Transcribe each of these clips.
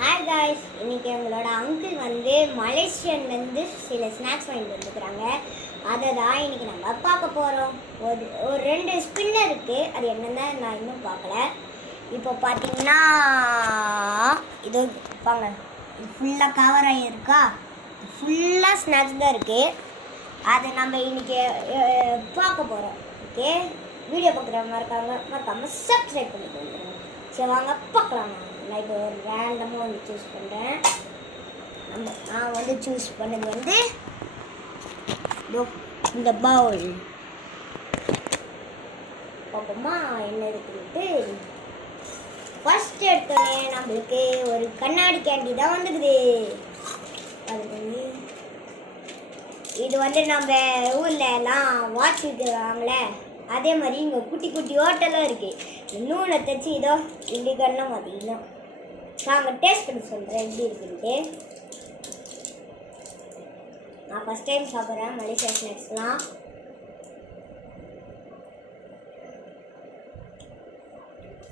Hi guys, இன்றைக்கி எங்களோட uncle வந்து மலேசியன்லேருந்து சில ஸ்நாக்ஸ் வாங்கிட்டு வந்துக்கிறாங்க. அதை தான் இன்றைக்கி நம்ம பார்க்க போகிறோம். ஒரு 2 ஸ்பின்னர் இருக்குது. அது என்னென்னு நான் இன்னும் பார்க்கல. இப்போ பார்த்தீங்கன்னா இது பாங்க, இது ஃபுல்லாக கவர் ஆகியிருக்கா. ஃபுல்லாக ஸ்நாக்ஸ் தான் இருக்குது. அதை நம்ம இன்றைக்கி பார்க்க போகிறோம். ஓகே, வீடியோ பார்க்குறவங்க மறக்காமல் சப்ஸ்கிரைப் பண்ணிக்கோங்க. சரி வாங்க பார்க்கலாம். நான் இப்போ ஒரு ரேண்டமாக வந்து சூஸ் பண்ணுறேன். நான் வந்து சூஸ் பண்ணது வந்து இந்த பவுல். பார்ப்போமா என்ன இருக்குன்ட்டு. ஃபர்ஸ்ட் எடுத்தோடனே நம்மளுக்கு ஒரு கண்ணாடி கேண்டி தான் வந்துக்குது. அது வந்து இது வந்து நம்ம ஊர்லலாம் வாட்ச் விற்கிறாங்களே, அதே மாதிரி இங்கே குட்டி குட்டி ஹோட்டலும் இருக்குது. இன்னொன்று தைச்சி இதோ இண்டிகெல்லாம் பார்த்தீங்கன்னா நாங்கள் டேஸ்ட் பண்ணி சொல்கிறேன் எப்படி இருக்குன்ட்டு. நான் ஃபஸ்ட் டைம் சாப்பிட்றேன் மலேசியா ஸ்நாக்ஸ்லாம்.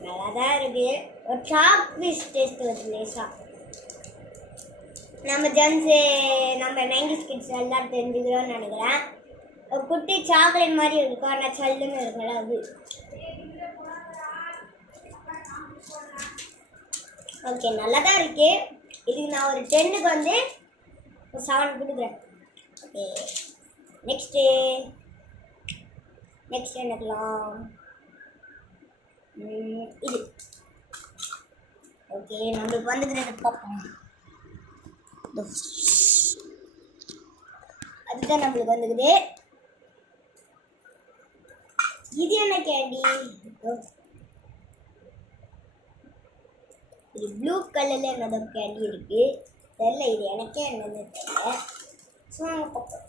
நல்லா தான் இருக்குது. ஒரு சாப் பீஸ் டேஸ்ட் வருது லேசாக. நம்ம ஜென்ஸு நம்ம 90s கிட்ஸ் எல்லாம் தெரிஞ்சுக்கிறோன்னு நினைக்கிறேன். ஒரு குட்டி சாக்லேட் மாதிரி இருக்கும், ஆனால் சல்லுன்னு இருக்கும்ல அது. ஓகே, நல்லா தான் இருக்குது. இதுக்கு நான் ஒரு 10க்கு வந்து ஒரு 7 கொடுக்குறேன். ஓகே, நெக்ஸ்ட்டு என்னக்கலாம் இது. ஓகே, நம்மளுக்கு வந்துக்கிறது பார்ப்போம். அதுதான் நம்மளுக்கு வந்துக்குது. இது என்ன கேண்டி? இது ப்ளூ கலர்ல என்னது கேண்டி இருக்கு. தெரியல, இது எனக்கே என்னன்னு தெரியல. சும்மா பார்ப்போம்.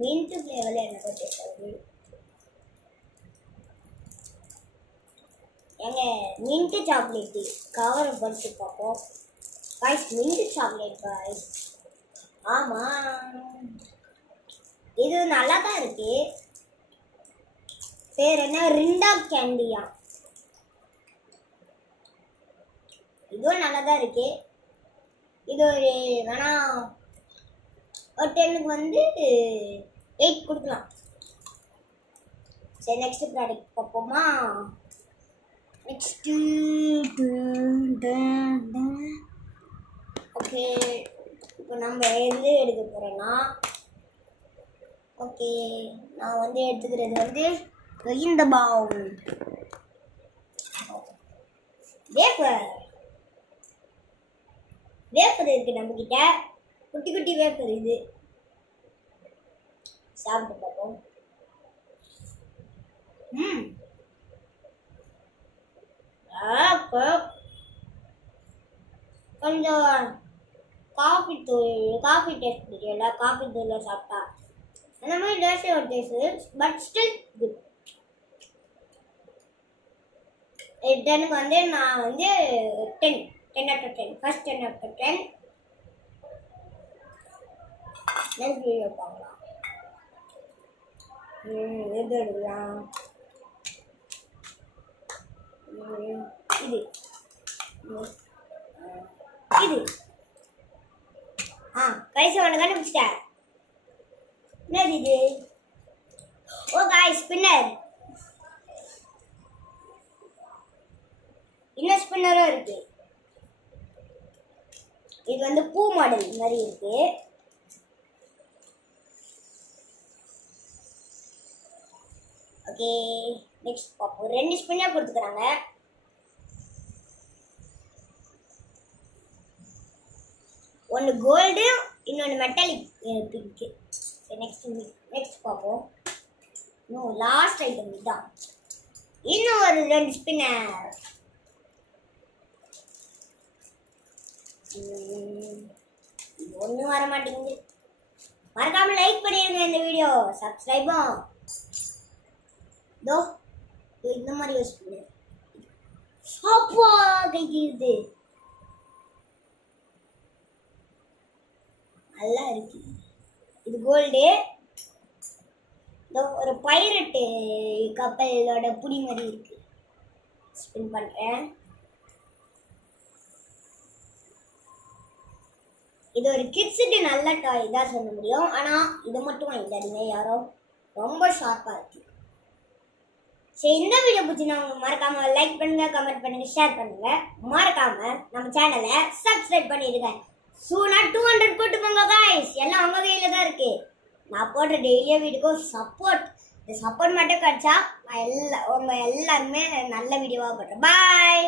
மின்ட் ஃப்ளேவர்ல என்னதோ பேசுறது. ஏங்க, மின்ட் சாக்லேட் கவரை படிச்சு பார்ப்போம். Guys, mint chocolate guys. ஆமாம், இது நல்லா தான் இருக்கு. பேர் என்ன? ரிண்டா கேண்டியா. இதுவும் நல்லா தான் இருக்கு. இது ஒரு வேணா ஒரு 10க்கு வந்து 8 கொடுக்கலாம். சரி, நெக்ஸ்ட் ப்ராடக்ட் பார்ப்போமா. நெக்ஸ்ட்டு ஓகே, இப்போ நம்ம எது எடுக்க போகிறோன்னா, ஓகே நான் வந்து எடுத்துக்கிறது வந்து இந்த பவுல் வேப்பர் இருக்குது நம்மக்கிட்ட. குட்டி குட்டி வேப்பர் இது. சாப்பிட்டு பார்ப்போம். கொஞ்சம் காஃபி டேஸ்ட் பிடிக்கல. காஃபி தூள் சாப்பிட்டா அந்த மாதிரி டேஸ்ட் ஒரு டேஸ்ட், பட் ஸ்டில் குட். 10க்கு வந்து நான் வந்து 10 out of 10. First 10 out of 10. Next video பார்க்கலாம். எது எடுக்கலாம்? இது கடைசி ஒன்று கண்டுபிடிச்சிட்டேன். என்னது இது? ஓ காய்ஸ், ஸ்பின்னர். இன்னும் ஸ்பின்னரும் இருக்கு. இது வந்து பூ மாடல் மாதிரி இருக்கு. ஓகே, நெக்ஸ்ட் பார்ப்போம். 2 ஸ்பின்னர் கொடுத்துக்கிறாங்க. ஒன்று கோல்டு, இன்னொன்று மெட்டாலிக் பிங்க்கு. நெக்ஸ்ட் பார்ப்போம். இன்னும் லாஸ்ட் ஐட்டம் இதுதான். இன்னும் ஒரு 2 ஸ்பின்னர். இது ஒன்றும் வர மாட்டேங்குது. மறக்காம லைக் பண்ணிடுங்க இந்த வீடியோ. சப்ஸ்கிரைபும் இந்த மாதிரி யூஸ் பண்ணு. அப்பா கைக்குது. நல்லா இருக்கு. இது கோல்டு. ஒரு பைரட்டு கப்பலோட புடி மாதிரி இருக்கு. ஸ்பின் பண்ணுறேன். இது ஒரு கிட்ஸுக்கு நல்ல டாய் தான் சொல்ல முடியும். ஆனால் இது மட்டும் வாங்கிட்டாருங்க யாரோ, ரொம்ப ஷார்ப்பாக இருக்கு. சரி, இந்த வீடியோ பிடிச்சினா மறக்காம லைக் பண்ணுங்க, கமெண்ட் பண்ணுங்க, ஷேர் பண்ணுங்க. மறக்காம நம்ம சேனலை சப்ஸ்கிரைப் பண்ணிடுங்க. சூனா 200 கூட்டு போங்க காய்ஸ். எல்லாம் உங்க கையில தான் இருக்கு. நான் போடுற டெய்லியோ வீடியோக்கும் சப்போர்ட், இந்த சப்போர்ட் மட்டும் கிடைச்சா உங்க எல்லாருமே நல்ல வீடியோவாக போடுறேன். பாய்.